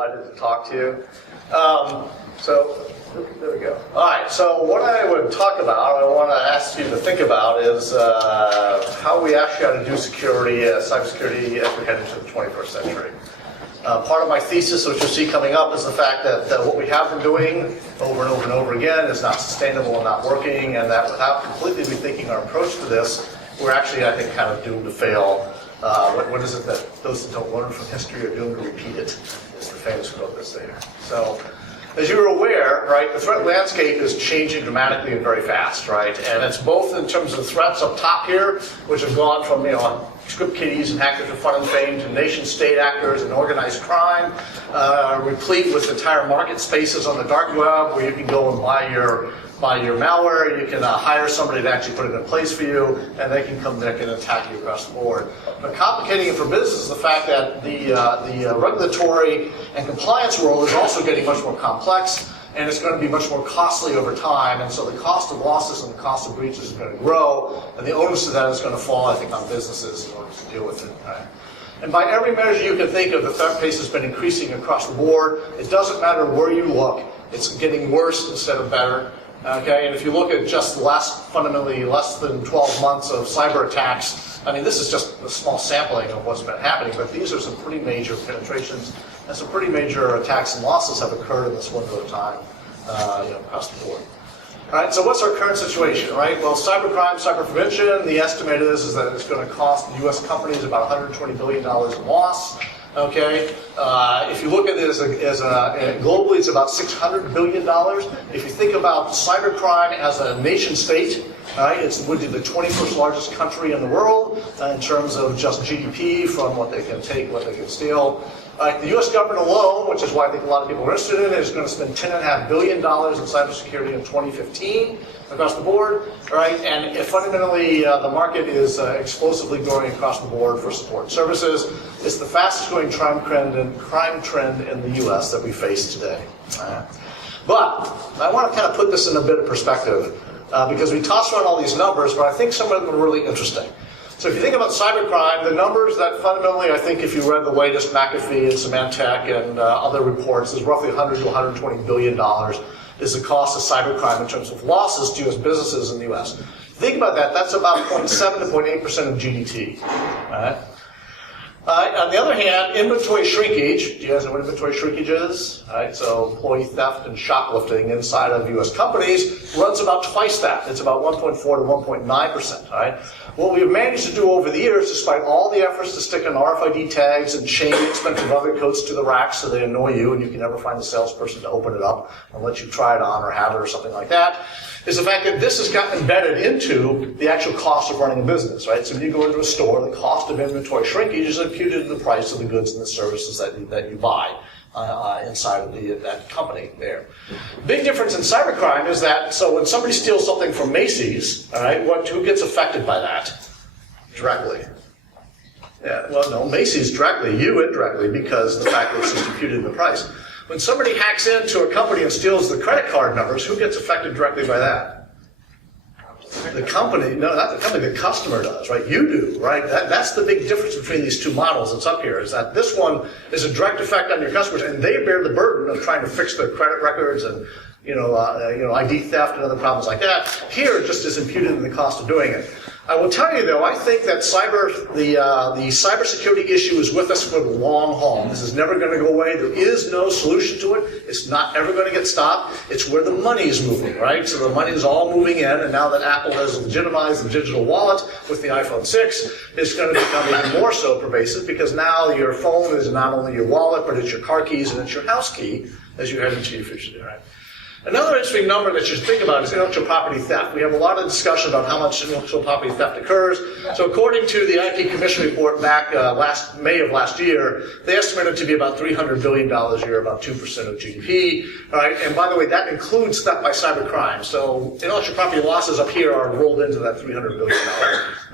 delighted to talk to you. There we go. All right, so what I would talk about, I want to ask you to think about is how we actually got to do security, cybersecurity as we head into the 21st century. Part of my thesis, which you'll see coming up, is the fact that what we have been doing over and over and over again is not sustainable and not working, and that without completely rethinking our approach to this, we're actually, I think, kind of doomed to fail. What is it that those that don't learn from history are doomed to repeat it? Is the famous quote that's there. So, as you're aware, right, the threat landscape is changing dramatically and very fast, right? And it's both in terms of threats up top here, which have gone from, script kiddies and hackers with fun and fame to nation-state actors and organized crime, replete with entire market spaces on the dark web where you can go and buy your malware, you can hire somebody to actually put it in place for you, and they can come back and attack you across the board. But complicating it for business is the fact that the regulatory and compliance world is also getting much more complex, and it's going to be much more costly over time, and so the cost of losses and the cost of breaches is going to grow, and the onus of that is going to fall, I think, on businesses in order to deal with it. Right? And by every measure you can think of, the threat pace has been increasing across the board. It doesn't matter where you look, it's getting worse instead of better. Okay, and if you look at just the fundamentally less than 12 months of cyber attacks, I mean, this is just a small sampling of what's been happening, but these are some pretty major penetrations and some pretty major attacks and losses have occurred in this window of time, across the board. All right, so what's our current situation, right? Well, cybercrime, cyber prevention, the estimate is that it's going to cost the U.S. companies about $120 billion in loss. Okay, if you look at it globally, it's about $600 billion. If you think about cybercrime as a nation state, right, it would be the 21st largest country in the world in terms of just GDP from what they can take, what they can steal. The U.S. government alone, which is why I think a lot of people are interested in it, is going to spend $10.5 billion in cybersecurity in 2015 across the board, right? And fundamentally, the market is explosively growing across the board for support services. It's the fastest growing crime trend in the U.S. that we face today. But I want to kind of put this in a bit of perspective because we toss around all these numbers, but I think some of them are really interesting. So if you think about cybercrime, the numbers that fundamentally, I think if you read the latest McAfee and Symantec and other reports, is roughly $100 to $120 billion is the cost of cybercrime in terms of losses to U.S. businesses in the U.S. Think about that, that's about 0.7 to 0.8% of GDP. Right? On the other hand, inventory shrinkage, do you guys know what inventory shrinkage is? Right, so employee theft and shoplifting inside of U.S. companies runs about twice that. It's about 1.4 to 1.9%. Right? What we've managed to do over the years, despite all the efforts to stick in RFID tags and chain expensive leather coats to the racks so they annoy you and you can never find a salesperson to open it up and let you try it on or have it or something like that, is the fact that this has gotten embedded into the actual cost of running a business, right? So when you go into a store, the cost of inventory shrinkage is imputed to the price of the goods and the services that you buy inside of that company there. Big difference in cybercrime is that, so when somebody steals something from Macy's, all right, who gets affected by that? Directly. Yeah, well, no, Macy's directly, you indirectly, because the fact that it's just imputed in the price. When somebody hacks into a company and steals the credit card numbers, who gets affected directly by that? The company, no, not the company, the customer does, right? You do, right? That's the big difference between these two models that's up here, is that this one is a direct effect on your customers, and they bear the burden of trying to fix their credit records and ID theft and other problems like that. Here, it just is imputed in the cost of doing it. I will tell you, though, I think that the cybersecurity issue is with us for the long haul. This is never going to go away. There is no solution to it. It's not ever going to get stopped. It's where the money is moving, right? So the money is all moving in, and now that Apple has legitimized the digital wallet with the iPhone 6, it's going to become even more so pervasive because now your phone is not only your wallet, but it's your car keys and it's your house key as you head into your future, right? Another interesting number that you should think about is intellectual property theft. We have a lot of discussion about how much intellectual property theft occurs. So according to the IP Commission report back May of last year, they estimated it to be about $300 billion a year, about 2% of GDP. All right? And by the way, that includes theft by cybercrime. So intellectual property losses up here are rolled into that $300 billion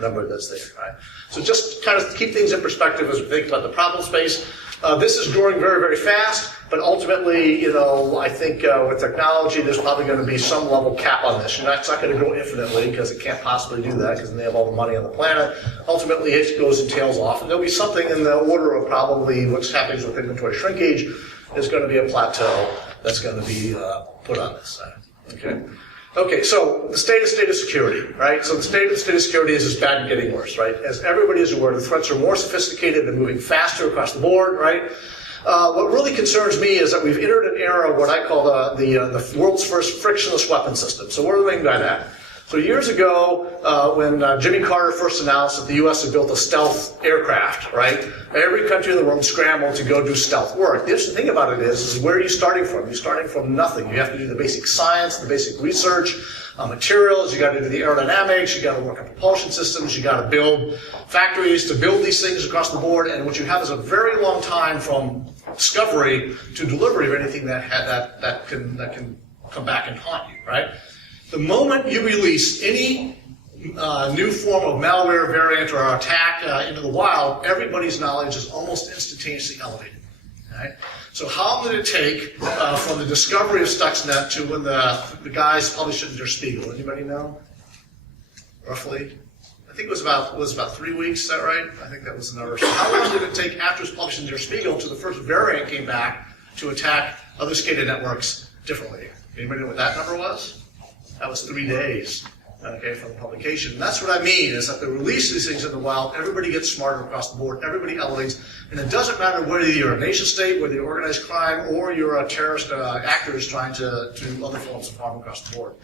number that's there. Right? So just kind of keep things in perspective as we think about the problem space. This is growing very, very fast, but ultimately, I think with technology, there's probably going to be some level cap on this. It's not going to grow infinitely because it can't possibly do that because they have all the money on the planet. Ultimately, it goes and tails off, and there'll be something in the order of probably what's happening with inventory shrinkage is going to be a plateau that's going to be put on this side. Okay. Okay, so the state of security, right? So the state of security is bad and getting worse, right? As everybody is aware, the threats are more sophisticated and moving faster across the board, right? What really concerns me is that we've entered an era of what I call the world's first frictionless weapon system. So what do I mean by that? So years ago, when Jimmy Carter first announced that the U.S. had built a stealth aircraft, right? Every country in the world scrambled to go do stealth work. The interesting thing about it is where are you starting from? You're starting from nothing. You have to do the basic science, the basic research, materials. You got to do the aerodynamics. You got to work on propulsion systems. You got to build factories to build these things across the board. And what you have is a very long time from discovery to delivery of anything that can come back and haunt you, right? The moment you release any new form of malware variant or attack into the wild, everybody's knowledge is almost instantaneously elevated. Right? So how long did it take from the discovery of Stuxnet to when the guys published it in Der Spiegel? Anybody know? Roughly? I think it was about 3 weeks, is that right? I think that was the number. So how long did it take after it was published in Der Spiegel until the first variant came back to attack other SCADA networks differently? Anybody know what that number was? That was 3 days, okay, from the publication. And that's what I mean, is that the release of these things in the wild, everybody gets smarter across the board, everybody elevates, and it doesn't matter whether you're a nation state, whether you're organized crime, or you're a terrorist actors trying to do other forms of harm across the board.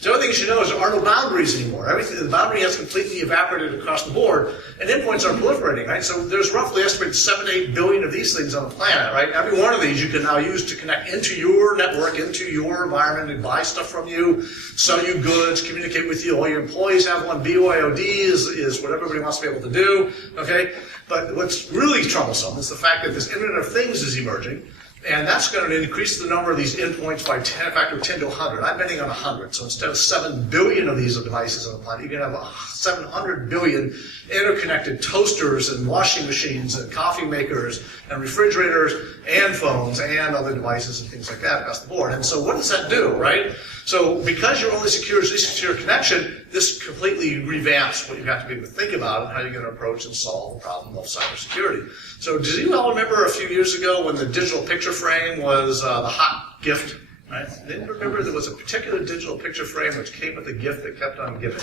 The other thing you should know is there are no boundaries anymore. The boundary has completely evaporated across the board, and endpoints are proliferating, right? So there's roughly estimated 7 to 8 billion of these things on the planet, right? Every one of these you can now use to connect into your network, into your environment, and buy stuff from you, sell you goods, communicate with you. All your employees have one. BYOD is what everybody wants to be able to do, okay? But what's really troublesome is the fact that this Internet of Things is emerging. And that's going to increase the number of these endpoints by a factor of 10 to 100. I'm betting on 100. So instead of 7 billion of these devices on the planet, you're going to have 700 billion interconnected toasters and washing machines and coffee makers and refrigerators and phones and other devices and things like that across the board. And so what does that do, right? So because your only secure connection, this completely revamps what you have to be able to think about and how you're going to approach and solve the problem of cybersecurity. So do you all remember a few years ago when the digital picture frame was the hot gift? Right? Didn't remember there was a particular digital picture frame which came with a gift that kept on giving.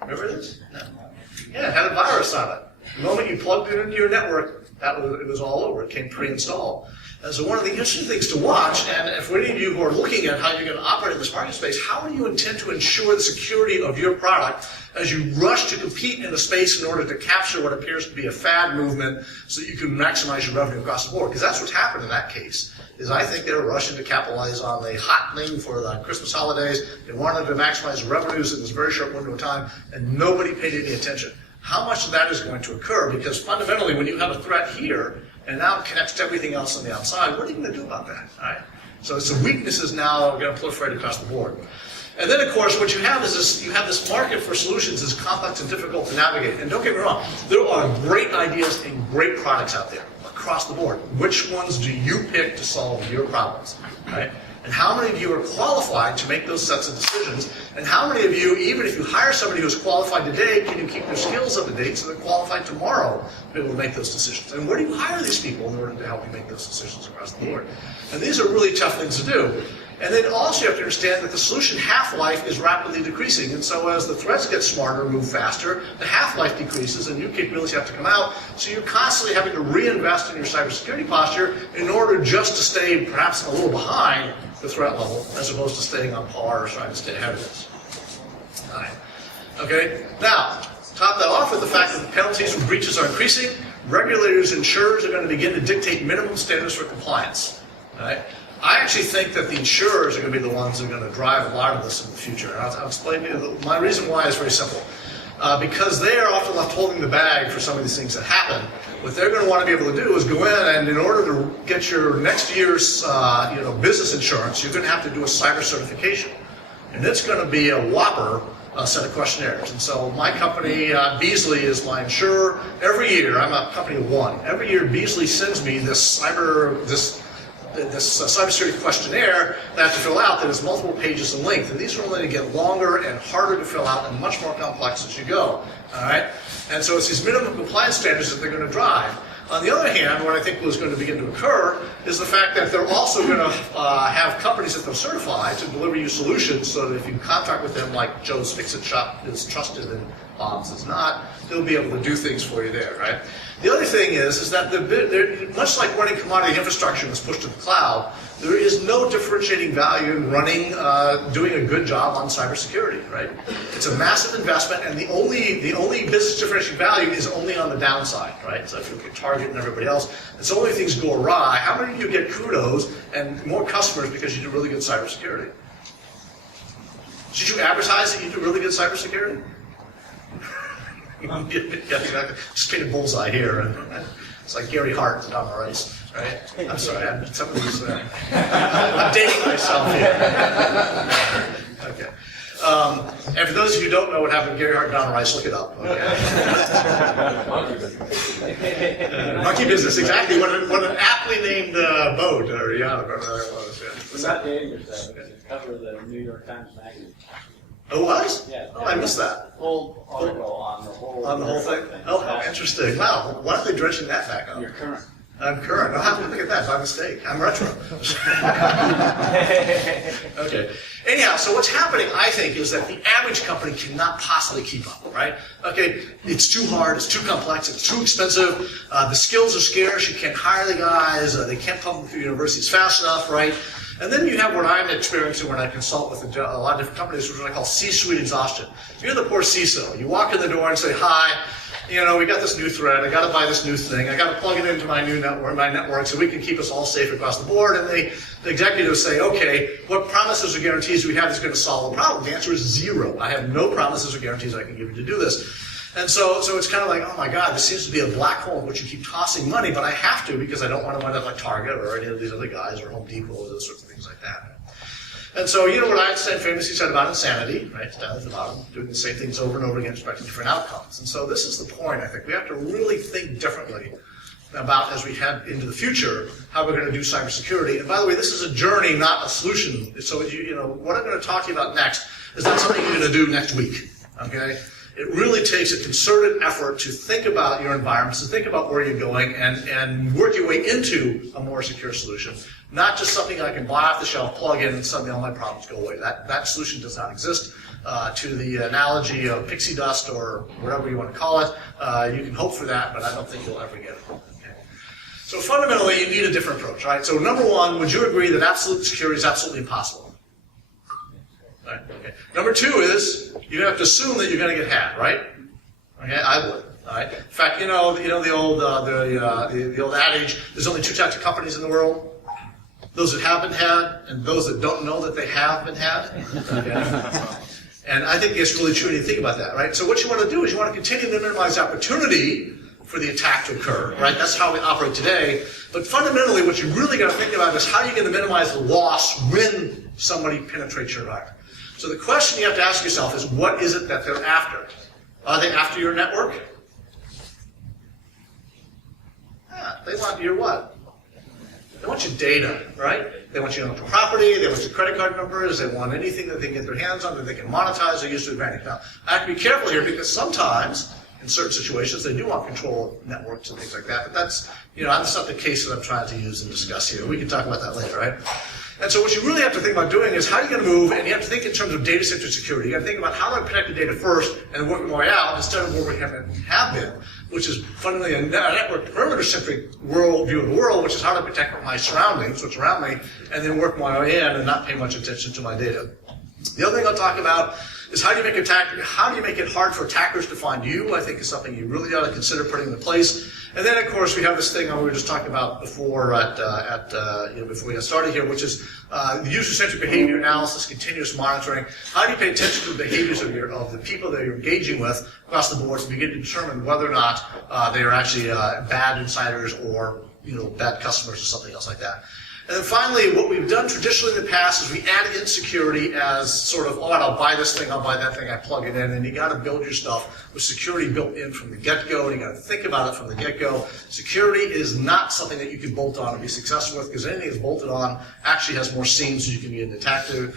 Remember this? No. Yeah, it had a virus on it. The moment you plugged it into your network, it was all over. It came pre-installed. And so one of the interesting things to watch, and if any of you who are looking at how you're going to operate in this market space, how do you intend to ensure the security of your product as you rush to compete in a space in order to capture what appears to be a fad movement so that you can maximize your revenue across the board? Because that's what's happened in that case. Is I think they were rushing to capitalize on the hot thing for the Christmas holidays. They wanted to maximize the revenues in this very short window of time, and nobody paid any attention. How much of that is going to occur? Because fundamentally, when you have a threat here, and now it connects to everything else on the outside, what are you going to do about that? Right? So it's the weaknesses now are going to proliferate across the board. And then, of course, what you have is this market for solutions is complex and difficult to navigate. And don't get me wrong, there are great ideas and great products out there across the board. Which ones do you pick to solve your problems? Right? And how many of you are qualified to make those sets of decisions? And how many of you, even if you hire somebody who's qualified today, can you keep their skills up to date so they're qualified tomorrow to be able to make those decisions? And where do you hire these people in order to help you make those decisions across the board? And these are really tough things to do. And then also you have to understand that the solution half-life is rapidly decreasing. And so as the threats get smarter and move faster, the half-life decreases and new capabilities have to come out. So you're constantly having to reinvest in your cybersecurity posture in order just to stay perhaps a little behind the threat level as opposed to staying on par or trying to stay ahead of this. All right. Okay? Now, top that off with the fact that the penalties for breaches are increasing. Regulators and insurers are going to begin to dictate minimum standards for compliance. All right? I actually think that the insurers are going to be the ones that are going to drive a lot of this in the future. And I'll explain to you. My reason why is very simple. Because they are often left holding the bag for some of these things that happen. What they're going to want to be able to do is go in, and in order to get your next year's business insurance, you're going to have to do a cyber certification. And it's going to be a whopper set of questionnaires. And so my company, Beasley, is my insurer. Every year, I'm a company of one. Every year, Beasley sends me this cybersecurity questionnaire that I have to fill out that is multiple pages in length. And these are only going to get longer and harder to fill out and much more complex as you go. All right? And so it's these minimum compliance standards that they're going to drive. On the other hand, what I think was going to begin to occur is the fact that they're also going to have companies that they'll certify to deliver you solutions so that if you contract with them like Joe's Fix-It Shop is trusted and Bob's is not, they'll be able to do things for you there, right? The other thing is that much like running commodity infrastructure that's pushed to the cloud, there is no differentiating value in running, doing a good job on cybersecurity, right? It's a massive investment, and the only business differentiating value is only on the downside, right? So if you look at Target and everybody else, it's only things go awry. How many of you get kudos and more customers because you do really good cybersecurity? Should you advertise that you do really good cybersecurity? Just paint a bullseye here. It's like Gary Hart and Donna Rice, right? I'm sorry, I'm dating myself here. Okay. And for those of you who don't know what happened to Gary Hart and Donna Rice, look it up. Okay. Monkey business, exactly. What an aptly named boat, or whatever it was. Yeah. We're not dating yourself. It's the cover of the New York Times magazine. Oh, it was? Yeah. Oh, I missed that. Whole article on the whole. On the whole thing? Oh, how interesting. Wow. Why aren't they dredging that back up? You're current. I'm current. I'll have to look at that by mistake. I'm retro. Okay. Anyhow, so what's happening, I think, is that the average company cannot possibly keep up, right? Okay, it's too hard, it's too complex, it's too expensive, the skills are scarce, you can't hire the guys, they can't pump them through universities fast enough, right? And then you have what I'm experiencing when I consult with a lot of different companies, which is what I call C-suite exhaustion. You're the poor CISO. You walk in the door and say, hi, we got this new threat, I got to buy this new thing, I got to plug it into my new network so we can keep us all safe across the board. And the executives say, okay, what promises or guarantees do we have that's going to solve the problem? The answer is zero. I have no promises or guarantees I can give you to do this. And so it's kind of like, oh my God, this seems to be a black hole in which you keep tossing money, but I have to because I don't want to wind up like Target or any of these other guys or Home Depot or those sorts of things like that. And so, what Einstein famously said about insanity, right? It's down at the bottom, doing the same things over and over again, expecting different outcomes. And so this is the point, I think. We have to really think differently about, as we head into the future, how we're going to do cybersecurity. And by the way, this is a journey, not a solution. So, what I'm going to talk to you about next is not something you're going to do next week, okay? It really takes a concerted effort to think about your environments, to think about where you're going, and work your way into a more secure solution. Not just something I can buy off the shelf, plug in, and suddenly all my problems go away. That solution does not exist. To the analogy of pixie dust or whatever you want to call it, you can hope for that, but I don't think you'll ever get it. Okay. So fundamentally, you need a different approach, right? So number one, would you agree that absolute security is absolutely impossible? Right? Okay. Number two is you have to assume that you're going to get hacked, right? Okay, I would. All right. In fact, the old adage: there's only two types of companies in the world: those that have been had, and those that don't know that they have been had. Okay. And I think it's really true when you think about that, right? So what you want to do is you want to continue to minimize the opportunity for the attack to occur, right? That's how we operate today. But fundamentally, what you really got to think about is how you're going to minimize the loss when somebody penetrates your environment. So the question you have to ask yourself is, what is it that they're after? Are they after your network? They want your what? They want your data, right? They want your intellectual property, they want your credit card numbers, they want anything that they can get their hands on that they can monetize or use to advantage. Now, I have to be careful here because sometimes, in certain situations, they do want control of networks and things like that, but that's not the case that I'm trying to use and discuss here. We can talk about that later, right? And so what you really have to think about doing is how you're going to move, and you have to think in terms of data-centric security. You got to think about how do I protect the data first and work my way out instead of where we have been, which is fundamentally a network perimeter-centric view of the world, which is how to protect my surroundings, what's around me, and then work my way in and not pay much attention to my data. The other thing I'll talk about is how do you make it hard for attackers to find you? I think is something you really ought to consider putting into place. And then, of course, we have this thing we were just talking about before before we got started here, which is the user-centric behavior analysis, continuous monitoring. How do you pay attention to the behaviors of the people that you're engaging with across the board to begin to determine whether or not they are actually bad insiders or bad customers or something else like that. And then finally, what we've done traditionally in the past is we add in security as sort of, I'll buy this thing, I'll buy that thing, I plug it in, and you got to build your stuff with security built in from the get-go, and you got to think about it from the get-go. Security is not something that you can bolt on and be successful with, because anything that's bolted on actually has more seams you can get an attack to.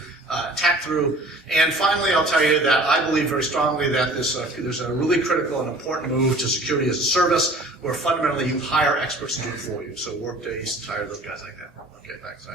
attack through. And finally, I'll tell you that I believe very strongly that there's a really critical and important move to security as a service, where fundamentally you hire experts to do it for you. So Workday's tired of those guys like that. Okay, thanks.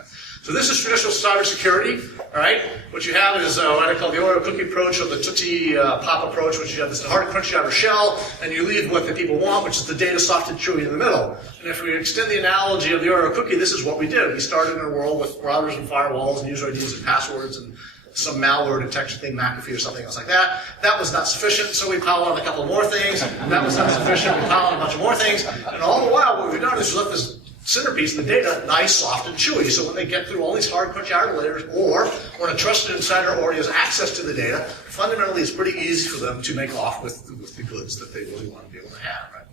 So this is traditional cybersecurity. All right, what you have is what I call the Oreo cookie approach, or the Tootsie Pop approach, which you have this hard crunchy outer shell, and you leave what the people want, which is the data soft and chewy in the middle. And if we extend the analogy of the Oreo cookie, this is what we did. We started in a world with routers and firewalls and user IDs and passwords and some malware detection thing, McAfee or something else like that. That was not sufficient, so we piled on a couple more things. That was not sufficient, we piled on a bunch of more things. And all the while, what we've done is left this centerpiece of the data nice, soft, and chewy. So when they get through all these hard, crunchy outer layers, or when a trusted insider already has access to the data, fundamentally it's pretty easy for them to make off with the goods that they really want to be able to have, right?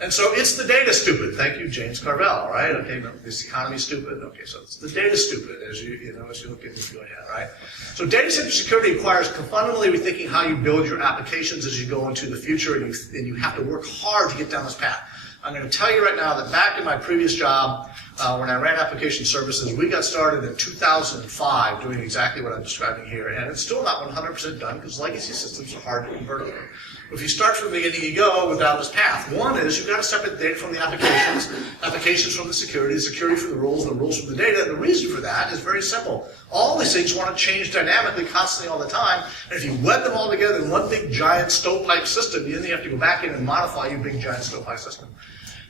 And so it's the data stupid. Thank you, James Carvell, right? Okay, remember, this economy stupid. Okay, so it's the data stupid as you look at this going ahead, right? So data-centric security requires fundamentally rethinking how you build your applications as you go into the future, and you have to work hard to get down this path. I'm going to tell you right now that back in my previous job, when I ran application services, we got started in 2005 doing exactly what I'm describing here, and it's still not 100% done because legacy systems are hard to convert over. If you start from the beginning, you go down this path. One is you've got to separate the data from the applications from the security from the rules, and the rules from the data. And the reason for that is very simple. All these things want to change dynamically, constantly, all the time. And if you wed them all together in one big giant stovepipe system, then you have to go back in and modify your big giant stovepipe system.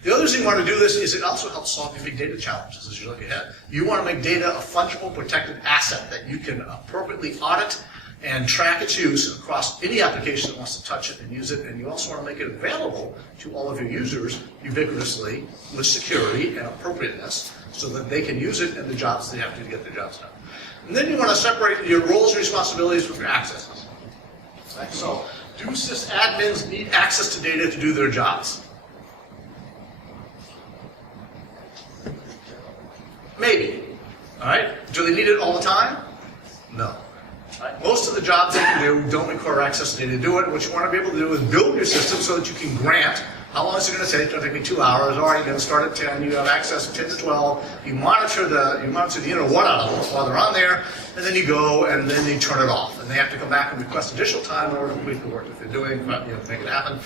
The other reason you want to do this is it also helps solve your big data challenges as you look ahead. You want to make data a fungible, protected asset that you can appropriately audit and track its use across any application that wants to touch it and use it. And you also want to make it available to all of your users ubiquitously with security and appropriateness so that they can use it in the jobs they have to get their jobs done. And then you want to separate your roles and responsibilities from your accesses. Right? So, do sysadmins need access to data to do their jobs? Maybe. All right? Do they need it all the time? No. Right? Most of the jobs they can do don't require access to data to do it. What you want to be able to do is build your system so that you can grant how long is it going to take. It's going to take me 2 hours. All right, you're going to start at 10. You have access to 10 to 12. You monitor the one out of them while they're on there, and then you go and then you turn it off. And they have to come back and request additional time in order to complete the work that they're doing, make it happen.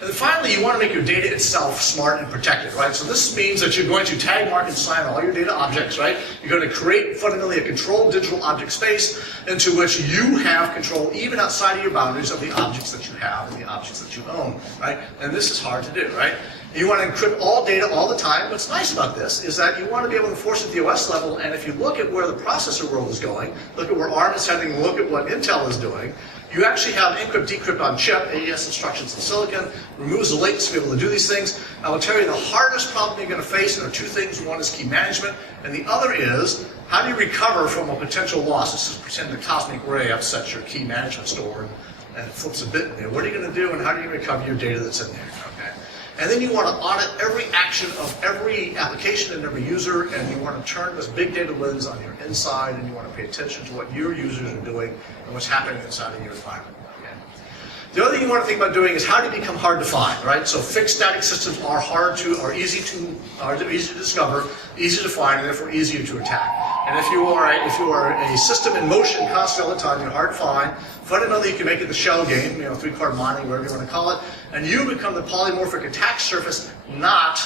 And then finally, you want to make your data itself smart and protected, right? So this means that you're going to tag, mark, and sign all your data objects, right? You're going to create fundamentally a controlled digital object space into which you have control even outside of your boundaries of the objects that you have and the objects that you own, right? And this is hard to do, right? You want to encrypt all data all the time. What's nice about this is that you want to be able to enforce it at the OS level, and if you look at where the processor world is going, look at where ARM is heading, look at what Intel is doing, you actually have encrypt, decrypt on chip, AES instructions in silicon, removes the latency to be able to do these things. I will tell you the hardest problem you're going to face, and there are two things. One is key management, and the other is how do you recover from a potential loss? This is pretend the cosmic ray upsets your key management store and it flips a bit in there. What are you going to do, and how do you recover your data that's in there? Okay. And then you want to audit every action of every application and every user, and you want to turn this big data lens on your inside, and you want to pay attention to what your users are doing and what's happening inside of your environment. Okay. The other thing you want to think about doing is how do you become hard to find, right? So fixed static systems are easy to discover, easy to find, and therefore easier to attack. And if you are a system in motion constantly all the time, you're hard to find. Fundamentally, you can make it the shell game, 3-card mining, whatever you want to call it, and you become the polymorphic attack surface, not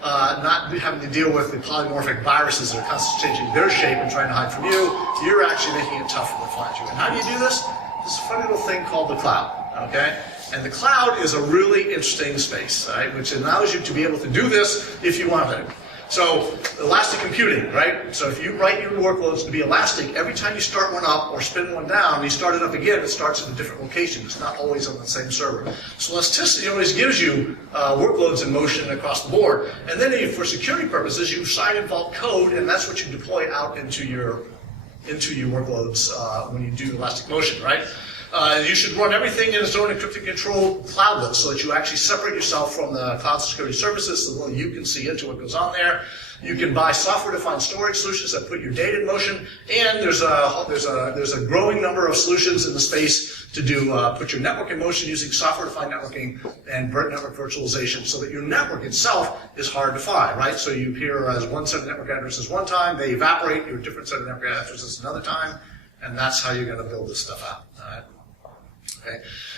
having to deal with the polymorphic viruses that are constantly changing their shape and trying to hide from you. You're actually making it tough for them to find you. And how do you do this? This is a funny little thing called the cloud. Okay? And the cloud is a really interesting space, right? Which allows you to be able to do this if you want to. So, elastic computing, right? So if you write your workloads to be elastic, every time you start one up or spin one down, you start it up again, it starts at a different location. It's not always on the same server. So elasticity always gives you workloads in motion across the board. And then for security purposes, you sign in vault code, and that's what you deploy out into your workloads when you do elastic motion, right? You should run everything in its own encrypted control cloudless so that you actually separate yourself from the cloud security services so that you can see into what goes on there. You can buy software-defined storage solutions that put your data in motion, and there's a growing number of solutions in the space to put your network in motion using software-defined networking and network virtualization so that your network itself is hard to find, right? So you appear as one set of network addresses one time, they evaporate, you're a different set of network addresses another time. And that's how you're going to build this stuff out. All right? Okay.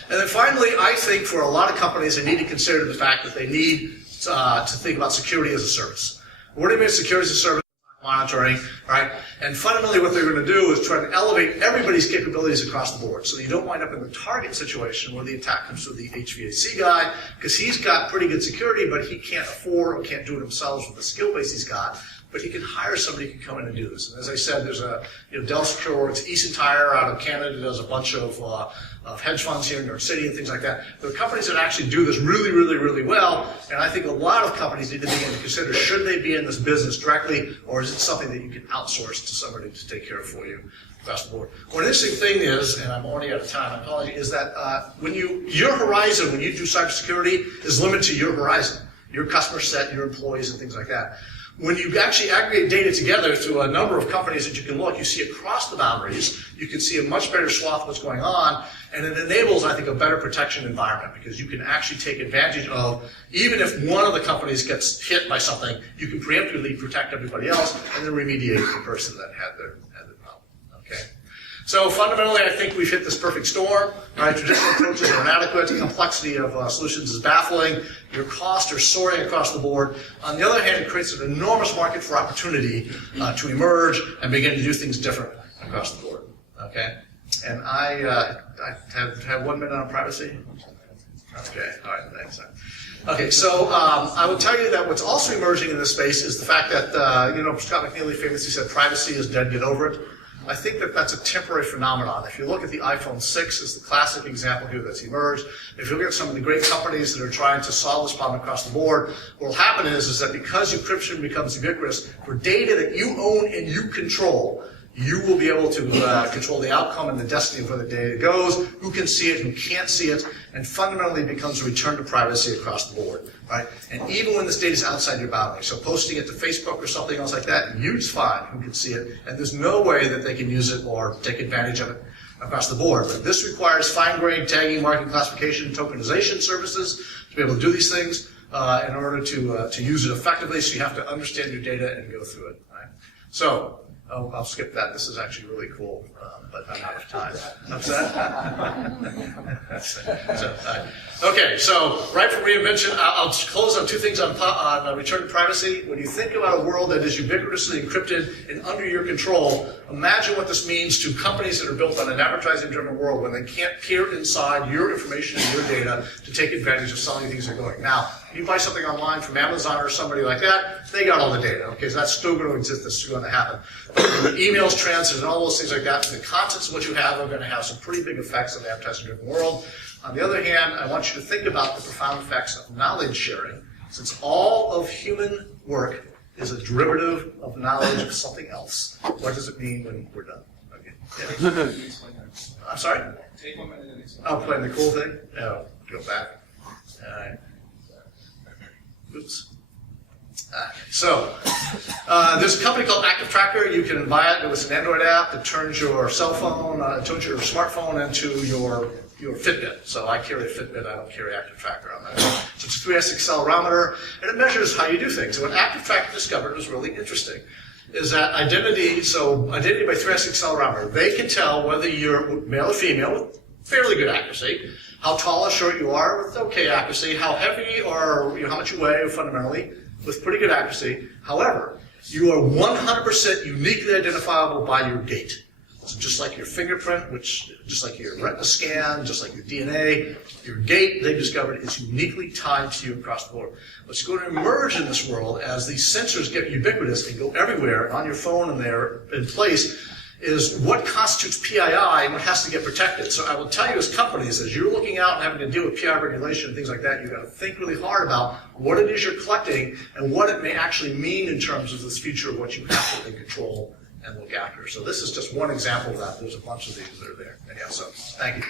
And then finally, I think for a lot of companies, they need to consider the fact that they need to think about security as a service. What do you mean security as a service? Monitoring, right? And fundamentally what they're going to do is try to elevate everybody's capabilities across the board so that you don't wind up in the target situation where the attack comes through the HVAC guy because he's got pretty good security, but he can't afford or can't do it himself with the skill base he's got. But he can hire somebody who can come in and do this. And as I said, there's a Dell SecureWorks, East Entire out of Canada does a bunch of hedge funds here in New York City and things like that. There are companies that actually do this really, really, really well. And I think a lot of companies need to begin to consider, should they be in this business directly, or is it something that you can outsource to somebody to take care of for you across the board? One interesting thing is, and I'm already out of time, I apologize, is that your horizon when you do cybersecurity is limited to your horizon, your customer set, your employees, and things like that. When you actually aggregate data together through a number of companies that you can look, you see across the boundaries, you can see a much better swath of what's going on, and it enables, I think, a better protection environment because you can actually take advantage of, even if one of the companies gets hit by something, you can preemptively protect everybody else and then remediate the person that had the problem. Okay? So fundamentally, I think we've hit this perfect storm. Right? Traditional approaches are inadequate. The complexity of solutions is baffling. Your costs are soaring across the board. On the other hand, it creates an enormous market for opportunity to emerge and begin to do things different across the board. Okay? And I have 1 minute on privacy. Okay, all right, thanks. Okay, so I will tell you that what's also emerging in this space is the fact that, Scott McNeely famously said, privacy is dead, get over it. I think that that's a temporary phenomenon. If you look at the iPhone 6 as the classic example here that's emerged, if you look at some of the great companies that are trying to solve this problem across the board, what will happen is that because encryption becomes ubiquitous, for data that you own and you control, you will be able to control the outcome and the destiny of where the data goes, who can see it, who can't see it, and fundamentally becomes a return to privacy across the board, right? And even when this data is outside your boundary, so posting it to Facebook or something else like that, you's fine, who can see it, and there's no way that they can use it or take advantage of it across the board. But this requires fine-grained tagging, marking, classification, tokenization services to be able to do these things in order to use it effectively, so you have to understand your data and go through it, right? So, I'll skip that. This is actually really cool, but I'm out of time. Upset? Okay, so right from reinvention, I'll close on two things on return to privacy. When you think about a world that is ubiquitously encrypted and under your control, imagine what this means to companies that are built on an advertising-driven world when they can't peer inside your information and your data to take advantage of selling things that are going. Now, you buy something online from Amazon or somebody like that, they got all the data, okay? So that's still going to exist, that's still going to happen. The emails, transfers, and all those things like that, the contents of what you have are going to have some pretty big effects on the advertising-driven world. On the other hand, I want you to think about the profound effects of knowledge sharing, since all of human work is a derivative of knowledge of something else. What does it mean when we're done? Okay. Yeah. I'm sorry? Take 1 minute and explain. Oh, playing the cool thing? No, go back. All right. Oops. So, there's a company called Active Tracker. You can buy it. It was an Android app that turns your cell phone, turns your smartphone into your Fitbit. So I carry a Fitbit. I don't carry Active Tracker on that. So it's a 3S accelerometer, and it measures how you do things. And what Active Tracker discovered was really interesting is that identity by 3S accelerometer, they can tell whether you're male or female with fairly good accuracy, how tall or short you are with okay accuracy, how heavy or how much you weigh fundamentally with pretty good accuracy. However, you are 100% uniquely identifiable by your gait. So just like your fingerprint, just like your retina scan, just like your DNA, your gait, they discovered, is uniquely tied to you across the board. What's going to emerge in this world as these sensors get ubiquitous and go everywhere and on your phone and they're in place is what constitutes PII and what has to get protected. So I will tell you as companies, as you're looking out and having to deal with PII regulation and things like that, you've got to think really hard about what it is you're collecting and what it may actually mean in terms of this future of what you have to control and look after. So this is just one example of that. There's a bunch of these that are there. Anyhow, so thank you.